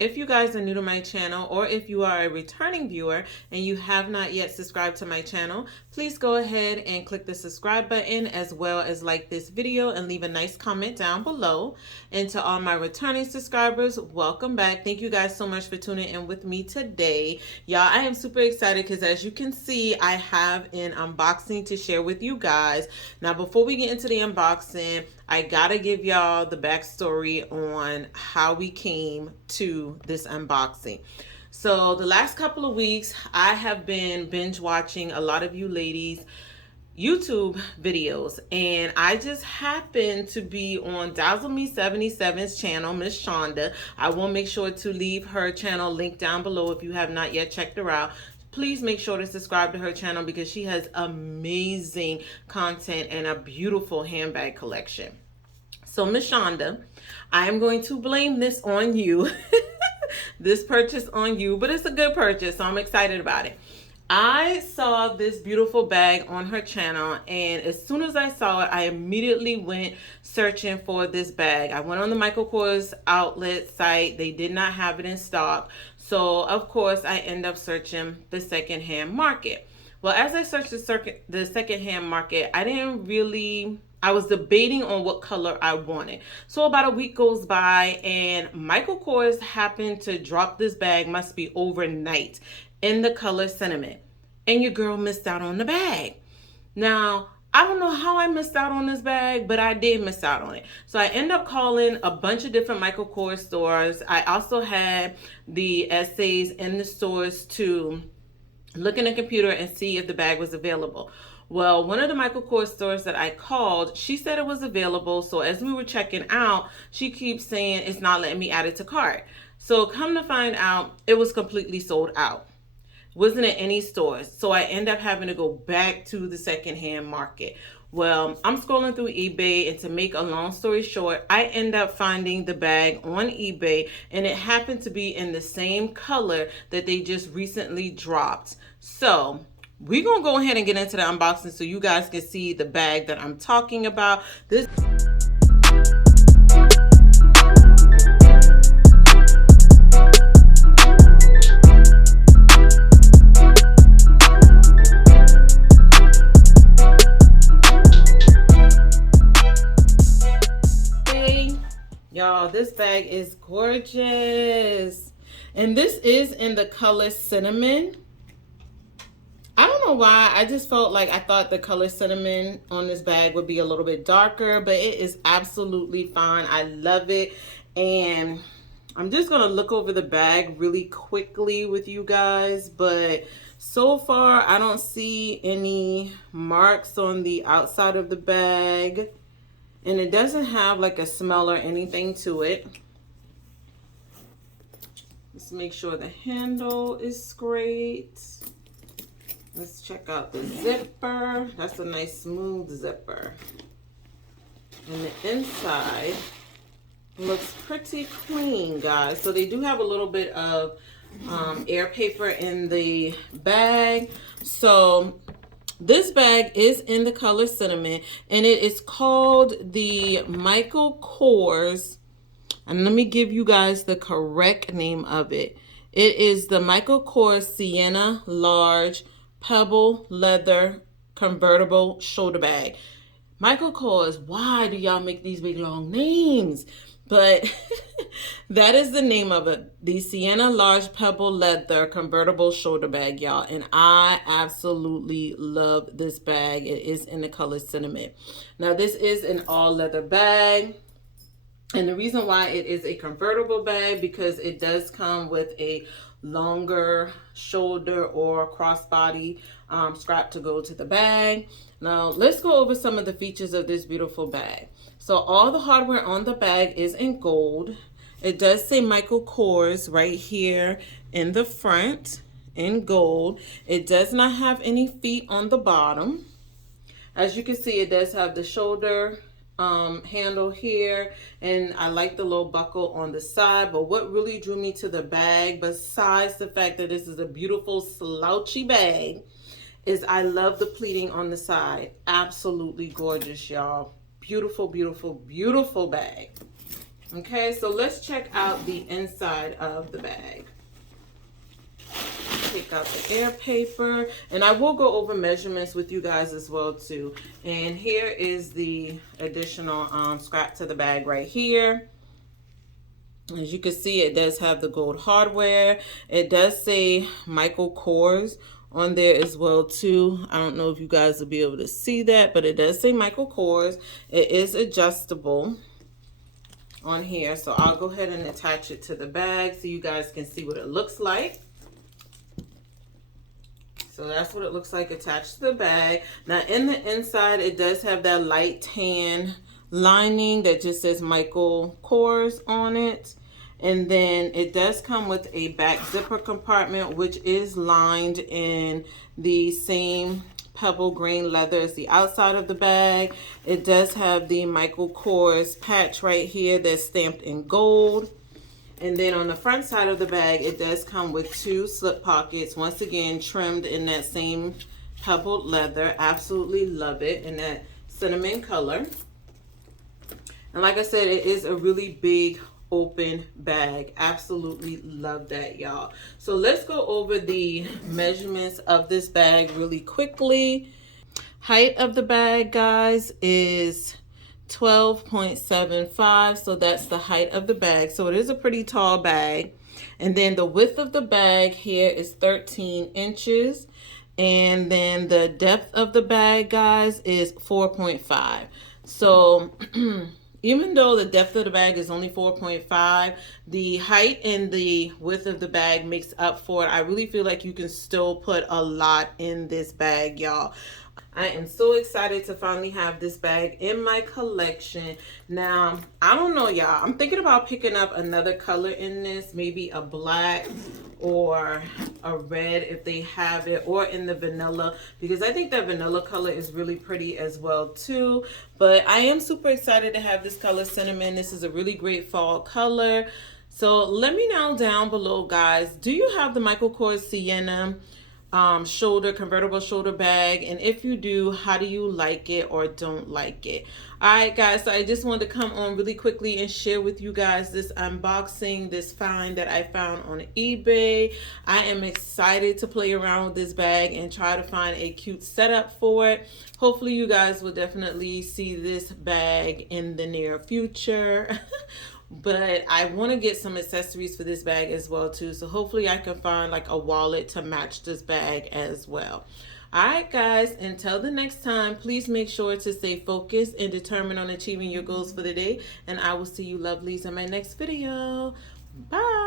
If you guys are new to my channel, or if you are a returning viewer and you have not yet subscribed to my channel, please go ahead and click the subscribe button, as well as like this video and leave a nice comment down below. And to all my returning subscribers, welcome back. Thank you guys so much for tuning in with me today. Y'all, I am super excited because as you can see, I have an unboxing to share with you guys. Now, before we get into the unboxing, I gotta give y'all the backstory on how we came to this unboxing. So the last couple of weeks, I have been binge watching a lot of you ladies' YouTube videos, and I just happened to be on Dazzle Me 77's channel, Miss Shonda. I will make sure to leave her channel link down below if you have not yet checked her out. Please make sure to subscribe to her channel because she has amazing content and a beautiful handbag collection. So Miss Shonda, I am going to blame this on you. This purchase on you, but it's a good purchase, so I'm excited about it. I saw this beautiful bag on her channel, and as soon as I saw it, I immediately went searching for this bag. I went on the Michael Kors outlet site. They did not have it in stock. So of course I end up searching the secondhand market. Well, as I searched the secondhand market, I was debating on what color I wanted. So about a week goes by and Michael Kors happened to drop this bag, must be overnight, in the color cinnamon. And your girl missed out on the bag. Now, I don't know how I missed out on this bag, but I did miss out on it. So I end up calling a bunch of different Michael Kors stores. I also had the essays in the stores to look in the computer and see if the bag was available. Well, one of the Michael Kors stores that I called, she said it was available. So as we were checking out, she keeps saying it's not letting me add it to cart. So come to find out, it was completely sold out. Wasn't at any stores. So I end up having to go back to the secondhand market. Well, I'm scrolling through eBay, and to make a long story short, I end up finding the bag on eBay, and it happened to be in the same color that they just recently dropped. So we're gonna go ahead and get into the unboxing so you guys can see the bag that I'm talking about. Y'all, this bag is gorgeous. And this is in the color cinnamon. I don't know why. I just felt like I thought the color cinnamon on this bag would be a little bit darker, but it is absolutely fine. I love it. And I'm just going to look over the bag really quickly with you guys. But so far, I don't see any marks on the outside of the bag. And it doesn't have like a smell or anything to it. Let's make sure the handle is great. Let's check out the zipper. That's a nice smooth zipper. And the inside looks pretty clean, guys. So they do have a little bit of air paper in the bag. So this bag is in the color cinnamon, and it is called the Michael Kors. And let me give you guys the correct name of it. It is the Michael Kors Sienna Large Pebble Leather Convertible Shoulder Bag. Michael Kors, why do y'all make these big long names? But that is the name of it. The Sienna Large Pebble Leather Convertible Shoulder Bag, y'all. And I absolutely love this bag. It is in the color cinnamon. Now, this is an all leather bag. And the reason why it is a convertible bag, because it does come with a longer shoulder or crossbody strap to go to the bag. Now, let's go over some of the features of this beautiful bag. So all the hardware on the bag is in gold. It does say Michael Kors right here in the front in gold. It does not have any feet on the bottom. As you can see, it does have the shoulder handle here, and I like the little buckle on the side. But what really drew me to the bag, besides the fact that this is a beautiful slouchy bag, is I love the pleating on the side. Absolutely gorgeous, y'all. Beautiful, beautiful, beautiful bag. Okay, so let's check out the inside of the bag. Take out the air paper, and I will go over measurements with you guys as well too. And here is the additional scrap to the bag right here. As you can see, it does have the gold hardware. It does say Michael Kors on there as well too. I don't know if you guys will be able to see that, but it does say Michael Kors. It is adjustable on here, so I'll go ahead and attach it to the bag so you guys can see what it looks like. So that's what it looks like attached to the bag. Now in the inside, it does have that light tan lining that just says Michael Kors on it. And then it does come with a back zipper compartment, which is lined in the same pebble green leather as the outside of the bag. It does have the Michael Kors patch right here that's stamped in gold. And then on the front side of the bag, it does come with 2 slip pockets, once again trimmed in that same pebbled leather. Absolutely love it in that cinnamon color. And like I said, it is a really big open bag. Absolutely love that, y'all. So let's go over the measurements of this bag really quickly. Height of the bag, guys, is 12.75, so that's the height of the bag. So it is a pretty tall bag. And then the width of the bag here is 13 inches. And then the depth of the bag, guys, is 4.5. So even though the depth of the bag is only 4.5, the height and the width of the bag makes up for it. I really feel like you can still put a lot in this bag, y'all. I am so excited to finally have this bag in my collection. Now, I don't know, y'all. I'm thinking about picking up another color in this, maybe a black or a red if they have it, or in the vanilla, because I think that vanilla color is really pretty as well too. But I am super excited to have this color cinnamon. This is a really great fall color. So let me know down below, guys, do you have the Michael Kors Sienna convertible shoulder bag? And if you do, how do you like it or don't like it? All right, guys, so I just wanted to come on really quickly and share with you guys this unboxing, this find that I found on eBay. I am excited to play around with this bag and try to find a cute setup for it. Hopefully you guys will definitely see this bag in the near future. But I want to get some accessories for this bag as well too, so hopefully I can find like a wallet to match this bag as well. All right, guys, until the next time, please make sure to stay focused and determined on achieving your goals for the day, and I will see you lovelies in my next video. Bye.